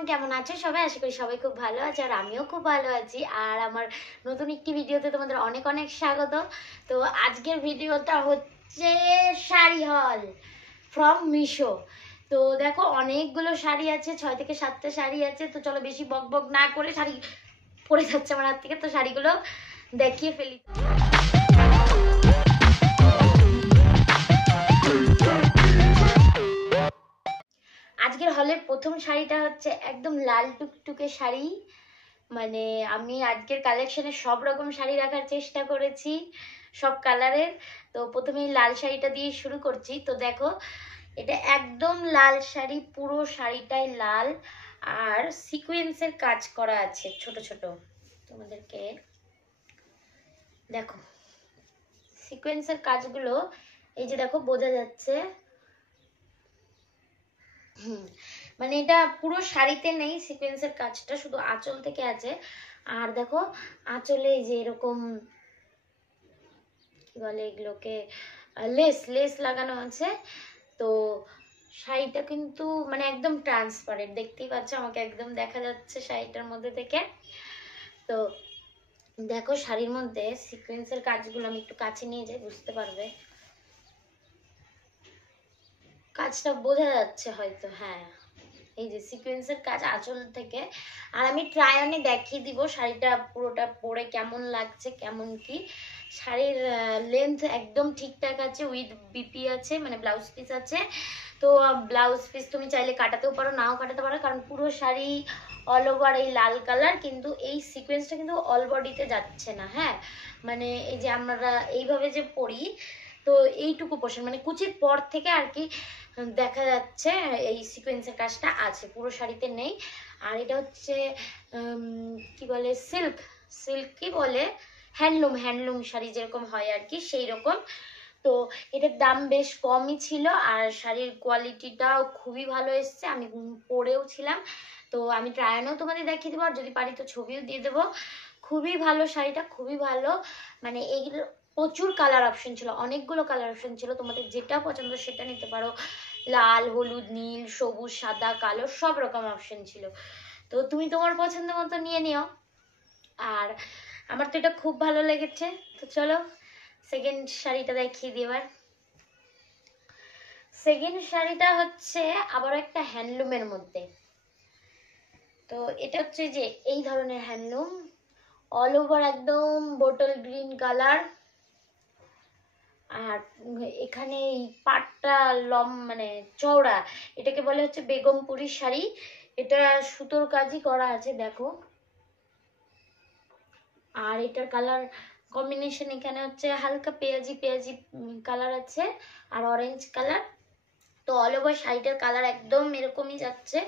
Everyone, কেমন আছো সবাই? আশা করি সবাই খুব ভালো আছে আর আমিও খুব ভালো আছি। আর আমার নতুন একটি ভিডিওতে তোমাদের অনেক অনেক স্বাগত। তো আজকের ভিডিওটা হচ্ছে শাড়ি হল ফ্রম মিশো। তো দেখো অনেকগুলো শাড়ি আছে, 6 থেকে 7টা শাড়ি আছে। তো চলো বেশি বক বক না করে, শাড়ি পরে যাচ্ছে আমার হাত থেকে, তো শাড়িগুলো দেখিয়ে ফেলি। আজকের হলের প্রথম শাড়িটা হচ্ছে একদম লাল টুকটুকে শাড়ি। মানে আমি আজকের কালেকশনে সব রকম শাড়ি রাখার চেষ্টা করেছি, সব কালারের। তো প্রথমেই লাল শাড়িটা দিয়ে শুরু করছি। তো দেখো এটা একদম লাল শাড়ি, পুরো শাড়িটাই লাল আর সিকোয়েন্সের কাজ করা আছে ছোট ছোট। তোমাদেরকে দেখো সিকোয়েন্সের কাজগুলো, এই যে দেখো বোঝা যাচ্ছে। মানে এটা পুরো শাড়িতে নেই সিকোয়েন্সের কাজটা, শুধু আঁচল থেকে আছে। আর দেখো আঁচলে এই যে এরকম কি বলে এগুলোকে, লেস লেস লাগানো আছে। তো শাড়িটা কিন্তু মানে একদম ট্রান্সপারেন্ট, দেখতেই পাচ্ছ, আমাকে একদম দেখা যাচ্ছে শাড়িটার মধ্যে থেকে। তো দেখো শাড়ির মধ্যে সিকোয়েন্সের কাজগুলো, আমি একটু কাছে নিয়ে যাই, বুঝতে পারবে, কাজটা বোঝা যাচ্ছে হয়তো। হ্যাঁ, এই যে সিকোয়েন্সের কাজ আঁচল থেকে। আর আমি ট্রাই অনে দেখিয়ে দিব শাড়িটা পুরোটা পরে কেমন লাগছে, কেমন কি। শাড়ির লেন্থ একদম ঠিকঠাক আছে, উইথ বিপি আছে, মানে ব্লাউজ পিস আছে। তো ব্লাউজ পিস তুমি চাইলে কাটাতেও পারো, নাও কাটাতে পারো, কারণ পুরো শাড়ি অল ওভার এই লাল কালার, কিন্তু এই সিকোয়েন্সটা কিন্তু অল বডিতে যাচ্ছে না। হ্যাঁ, মানে এই যে আমরা এইভাবে যে পরি, তো এইটুকু পোর্শন মানে কুচির পর থেকে আর কি দেখা যাচ্ছে এই সিকোয়েন্সের কাজটা আছে, পুরো শাড়িতে নেই। আর এটা হচ্ছে কি বলে, সিল্ক, সিল্ক কি বলে, হ্যান্ডলুম, হ্যান্ডলুম শাড়ি যেরকম হয় আর কি, সেই রকম। তো এটার দাম বেশ কমই ছিল আর শাড়ির কোয়ালিটিটাও খুবই ভালো এসছে, আমি পরেও ছিলাম। তো আমি ট্রায়ালও তোমাদের দেখিয়ে দেবো, আর যদি পারি তো ছবিও দিয়ে দেবো। খুবই ভালো শাড়িটা, খুবই ভালো। মানে এইগুলো প্রচুর কালার অপশন ছিল, অনেকগুলো কালার অপশন ছিল, তোমাদের যেটা পছন্দ সেটা নিতে পারো। লাল, হলুদ, নীল, সবুজ, সাদা, কালো, সব রকম অপশন ছিল। তো তুমি তোমার পছন্দ মতো নিয়ে নিও। আর আমার তো এটা খুব ভালো লেগেছে। তো চলো সেকেন্ড শাড়িটা দেখিয়ে দিই এবার। সেকেন্ড শাড়িটা হচ্ছে আবার একটা হ্যান্ডলুমের মধ্যে। তো এটা হচ্ছে যে এই ধরনের হ্যান্ডলুম, অল ওভার একদম বোটল গ্রিন কালার। আর এখানে এই পাটটা মানে চওড়া, এটাকে বলে হচ্ছে বেগমপুরি শাড়ি। এটা সুতোর কাজই করা আছে দেখো। আর এটার কালার কম্বিনেশন এখানে হচ্ছে হালকা পেঁয়াজি পেঁয়াজি কালার আছে, আর অরেঞ্জ কালার। তো অল ওভার শাড়িটার কালার একদম এরকমই যাচ্ছে,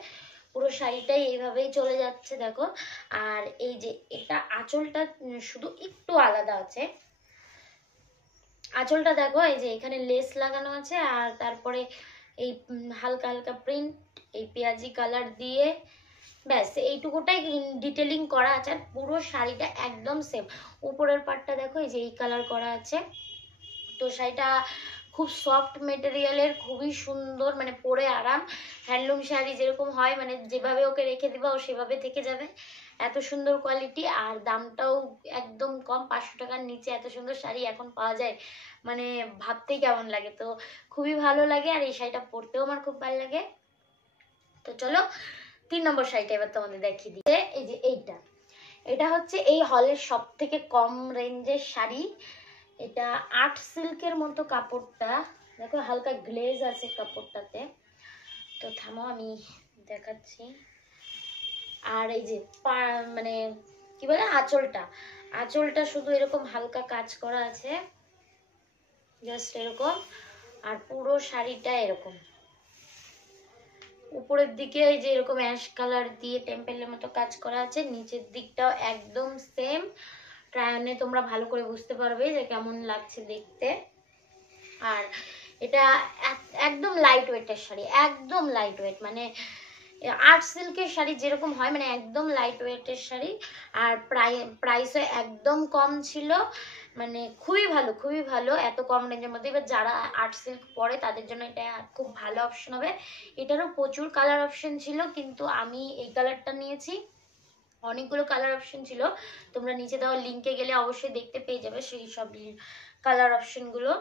পুরো শাড়িটাই এইভাবেই চলে যাচ্ছে দেখো। আর এই যে এটা আঁচলটা শুধু একটু আলাদা আছে। আঁচলটা দেখো, এই যে এখানে লেস লাগানো আছে, আর তারপরে এই হালকা হালকা প্রিন্ট, এই পেঁয়াজি কালার দিয়ে, ব্যাস এইটুকুটাই ডিটেলিং করা আছে। আর পুরো শাড়িটা একদম সেম। উপরের পার্টটা দেখো, এই যে এই কালার করা আছে। তো শাড়িটা খুব সফট মেটেরিয়ালের, খুবই সুন্দর, মানে পরে আরাম। হ্যান্ডলুম শাড়ি যেরকম হয়, মানে যেভাবে ওকে রেখে দিবা ও সেভাবে থেকে যাবে, এত সুন্দর কোয়ালিটি। আর দামটাও একদম কম, 500 টাকার নিচে এত সুন্দর শাড়ি এখন পাওয়া যায়, মানে ভাবতেই কেমন লাগে। তো খুবই ভালো লাগে, আর এই শাড়িটা পরতেও আমার খুব ভালো লাগে। তো চলো 3 নম্বর শাড়িটা এবার তোমাদের দেখিয়ে দিই। এই যে এইটা, এটা হচ্ছে এই হলের সব থেকে কম রেঞ্জের শাড়ি। এটা আর্ট সিল্কের মতো কাপড়টা, দেখো হালকা গ্লেজ আছে কাপড়টাতে। তো থামো আমি দেখাচ্ছি। আর এই যে মানে কি বলে, আঁচলটা, আঁচলটা শুধু এরকম হালকা কাজ করা আছে, জাস্ট এরকম। আর পুরো শাড়িটা এরকম, উপরের দিকে এই যে এরকম অ্যাশ কালার দিয়ে টেম্পেলের মতো কাজ করা আছে, নিচের দিকটাও একদম সেম। ট্রায়নে তোমরা ভালো করে বুঝতে পারবে যে কেমন লাগছে দেখতে। আর এটা একদম লাইট ওয়েটের শাড়ি, একদম লাইট ওয়েট, মানে আর্ট সিল্কের শাড়ি যেরকম হয়, মানে একদম লাইট ওয়েটের শাড়ি। আর প্রাইসও একদম কম ছিল, মানে খুবই ভালো, খুবই ভালো এত কম রেঞ্জের মধ্যে। এবার যারা আর্ট সিল্ক পরে তাদের জন্য এটা খুব ভালো অপশন হবে। এটারও প্রচুর কালার অপশন ছিল, কিন্তু আমি এই কালারটা নিয়েছি। অনেকগুলো কালার অপশন ছিল, তোমরা নিচে দেওয়া লিঙ্কে গেলে অবশ্যই দেখতে পেয়ে যাবে সেই সব কালার অপশনগুলো।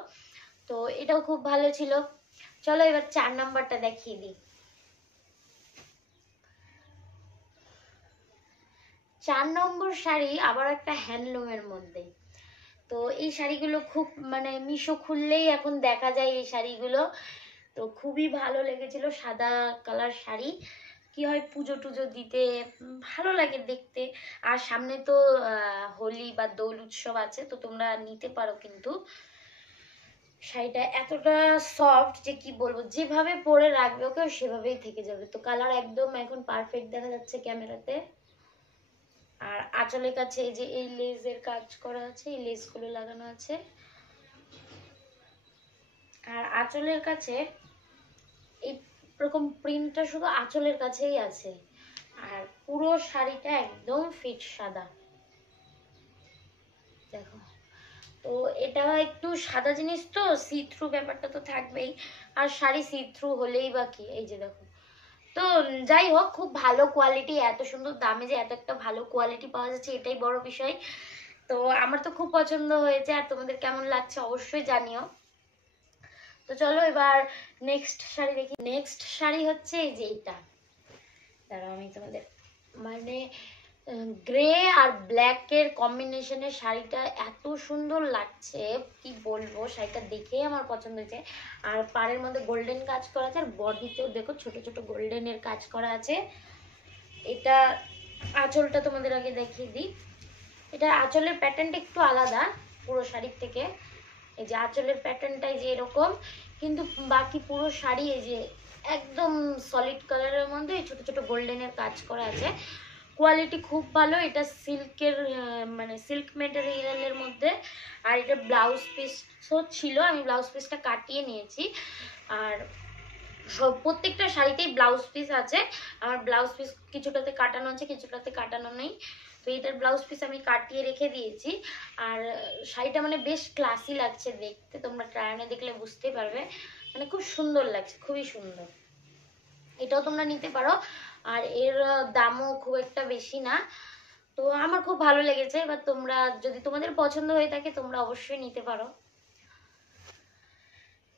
তো এটাও খুব ভালো ছিল। চলো এবার 4 নাম্বারটা দেখিয়ে দিই। 4 নম্বর শাড়ি আবার একটা হ্যান্ডলুমের মধ্যে। তো এই শাড়িগুলো খুব মানে মিশো খুললেই এখন দেখা যায় এই শাড়িগুলো। তো খুবই ভালো লেগেছিল, সাদা কালার শাড়ি। কি হয় পুজো টুজো দিতে ভালো লাগে দেখতে। আর সামনে তো হোলি বা দোল উৎসব আছে, তো তোমরা নিতে পারো। কিন্তু শাড়িটা এতটা সফট যে কি বলবো, যেভাবে পরে রাখবে ওকে সেভাবেই থেকে যাবে। তো কালার একদম এখন পারফেক্ট দেখা যাচ্ছে ক্যামেরাতে। আর আঁচলের কাছে এই যে এই লেসের কাজ করা আছে, এই লেসগুলো লাগানো আছে। আর আঁচলের কাছে এই রকম প্রিন্টটা শুধু আঁচলের কাছেই আছে। আর পুরো শাড়িটা একদম ফিট সাদা, দেখো। তো এটা একটু সাদা জিনিস তো সি থ্রু ব্যাপারটা তো থাকবেই। আর শাড়ি সি থ্রু হলেই বা কি, এই যে দেখো। তো যাই হোক, খুব ভালো কোয়ালিটি, এত সুন্দর দামে যে এত একটা ভালো কোয়ালিটি পাওয়া যাচ্ছে এটাই বড় বিষয়। তো আমার তো খুব পছন্দ হয়েছে, আর তোমাদের কেমন লাগছে অবশ্যই জানিও। তো চলো এবার নেক্সট শাড়ি দেখি। নেক্সট শাড়ি হচ্ছে এই যে এইটা, দাঁড়াও আমি তোমাদের মানে গ্রে আর ব্ল্যাকের কম্বিনেশনের শাড়িটা এত সুন্দর লাগছে কি বলবো, শাড়িটা দেখেই আমার পছন্দ হয়েছে। আর পাড়ের মধ্যে গোল্ডেন কাজ করা আছে, আর বডিতেও দেখো ছোট ছোট গোল্ডেনের কাজ করা আছে। এটা আঁচলটা তোমাদের আগে দেখিয়ে দিই। এটা আঁচলের প্যাটার্নটা একটু আলাদা পুরো শাড়ির থেকে। এই যে আঁচলের প্যাটার্নটাই যে এরকম, কিন্তু বাকি পুরো শাড়ি এই যে একদম সলিড কালারের মধ্যে ছোট ছোট গোল্ডেনের কাজ করা আছে। কোয়ালিটি খুব ভালো। এটা সিল্কের মানে সিল্ক মেটেরিয়ালের মধ্যে। আর এটা ব্লাউজ পিসও ছিল, আমি ব্লাউজ পিসটা কাটিয়ে নিয়েছি। আর সব প্রত্যেকটা শাড়িতেই ব্লাউজ পিস আছে। আমার ব্লাউজ পিস কিছুটাতে কাটানো আছে, কিছুটাতে কাটানো নেই। তো এটার ব্লাউজ পিস আমি কাটিয়ে রেখে দিয়েছি। আর শাড়িটা মানে বেশ ক্লাসি লাগছে দেখতে, তোমরা ট্রায়ালে দেখলে বুঝতে পারবে। মানে খুব সুন্দর লাগছে, খুবই সুন্দর। এটাও তোমরা নিতে পারো। আর এর দামও খুব একটা বেশি না। তো আমার খুব ভালো লেগেছে। এবার তোমরা যদি তোমাদের পছন্দ হয়ে থাকে তোমরা অবশ্যই নিতে পারো।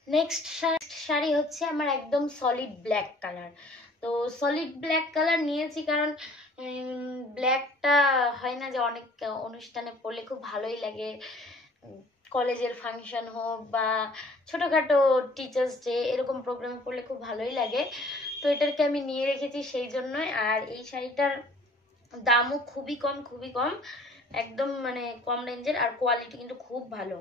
নেক্সট শাড়ি হচ্ছে আমার একদম সলিড ব্ল্যাক কালার। তো সলিড ব্ল্যাক কালার নিয়েছি কারণ ব্ল্যাকটা হয় না যে অনেক অনুষ্ঠানে পরলে খুব ভালোই লাগে। কলেজের ফাংশন হোক বা ছোটোখাটো টিচার্স ডে এরকম প্রোগ্রামে পরলে খুব ভালোই লাগে। তো এটাকে আমি নিয়ে রেখেছি সেই জন্যই। আর এই শাড়িটার দামও খুবই কম, খুবই কম, একদম মানে কম রেঞ্জের। আর কোয়ালিটি কিন্তু খুব ভালো।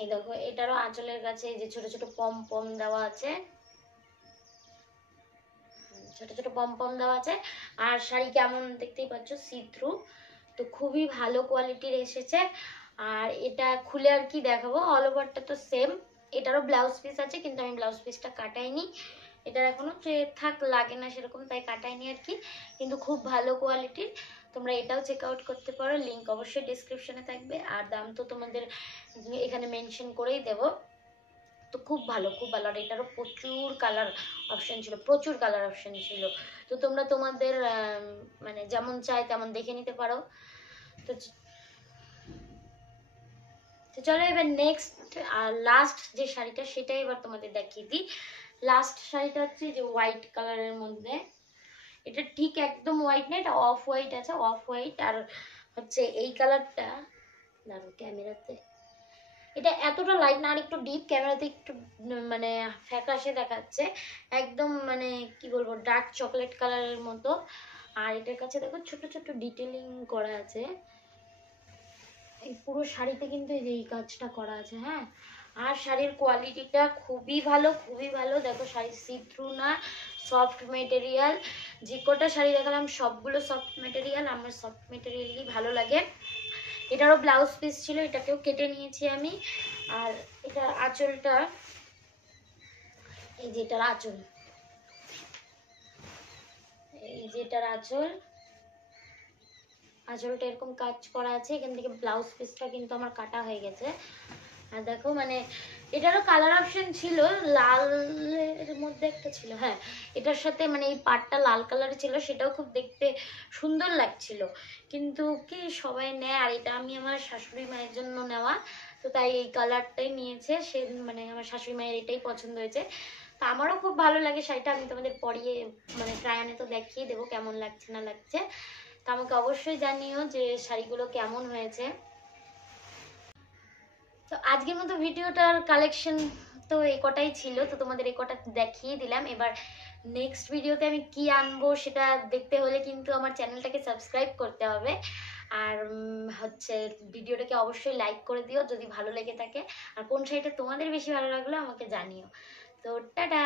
এই দেখো এটারও আঁচলের কাছে এই যে ছোট ছোট পম পম দেওয়া আছে, ছোট ছোট পম পম দেওয়া আছে। আর শাড়ি কেমন দেখতেই পাচ্ছ, সি থ্রু। তো খুবই ভালো কোয়ালিটির এসেছে। আর এটা খুলে আর কি দেখাবো, অল ওভারটা তো সেম। এটারও ব্লাউজ পিস আছে, কিন্তু আমি ব্লাউজ পিসটা কাটাইনি। এটার এখনো যে থাক লাগে না সেরকম, তাই কাটাইনি আর কি। কিন্তু খুব ভালো কোয়ালিটির, তোমরা এটাও চেক আউট করতে পারো। লিঙ্ক অবশ্যই ডিসক্রিপশনে থাকবে, আর দাম তো তোমাদের এখানে মেনশন করেই দেবো। তো খুব ভালো, খুব ভালো। আর এটারও প্রচুর কালার অপশন ছিল, প্রচুর কালার অপশন ছিল। তো তোমরা তোমাদের মানে যেমন চাই তেমন দেখে নিতে পারো। তো তো চলো এবার নেক্সট আর লাস্ট যে শাড়িটা সেটাই এবার তোমাদের দেখিয়ে দিই। লাস্ট শাড়িটা হচ্ছে যে হোয়াইট কালারের মধ্যে। এটা ঠিক একদম হোয়াইট না, এটা অফ হোয়াইট আছে, অফ হোয়াইট। আর হচ্ছে এই কালারটা, দাঁড়ো ক্যামেরাতে এটা এতটা লাইট না, আর একটু ডিপ, ক্যামেরাতে একটু মানে ফ্যাকাশে দেখাচ্ছে। একদম মানে কি বলবো, ডার্ক চকলেট কালারের মতো। আর এটার কাছে দেখো ছোট ছোট ডিটেলিং করা আছে। এই পুরো শাড়িতে কিন্তু এই কাজটা করা আছে, হ্যাঁ। আর শাড়ির কোয়ালিটিটা খুবই ভালো, খুবই ভালো। দেখো শাড়ি সি থ্রু না, সফট মেটেরিয়াল। যে কটা শাড়ি দেখালাম সবগুলো সফট মেটেরিয়াল, আমার সফট মেটেরিয়ালই ভালো লাগে। এটারও ব্লাউজ পিস ছিল, এটাকেও কেটে নিয়েছি আমি। আর এটা আঁচলটা, এই যেটার আঁচল, এই যেটার আঁচল। আঁচলটা এরকম কাজ করা আছে, এখান থেকে ব্লাউজ পিসটা কিন্তু আমার কাটা হয়ে গেছে। আর দেখো মানে এটারও কালার অপশন ছিল, লালের মধ্যে একটা ছিল, হ্যাঁ এটার সাথে মানে এই পাটটা লাল কালার ছিল, সেটাও খুব দেখতে সুন্দর লাগছিল, কিন্তু কি সবাই নেয়, আর এটা আমি আমার শাশুড়ি মায়ের জন্য নেওয়া, তো তাই এই কালারটাই নিয়েছে সে, মানে আমার শাশুড়ি মায়ের এটাই পছন্দ হয়েছে। তো আমারও খুব ভালো লাগে শাড়িটা, আমি তোমাদের পরিয়ে মানে ট্রায়ানে তো দেখিয়ে দেবো কেমন লাগছে না লাগছে। তো আমাকে অবশ্যই জানিও যে শাড়িগুলো কেমন হয়েছে। তো আজকের মতো ভিডিওটার কালেকশন তো এই কটাই ছিল, তো তোমাদের এই কটা দেখিয়ে দিলাম। এবার নেক্সট ভিডিওতে আমি কি আনবো সেটা দেখতে হলে কিন্তু আমার চ্যানেলটাকে সাবস্ক্রাইব করতে হবে, আর হচ্ছে ভিডিওটাকে অবশ্যই লাইক করে দিও যদি ভালো লেগে থাকে, আর কোন শাড়িটা তোমাদের বেশি ভালো লাগলো আমাকে জানিও। তো টাটা।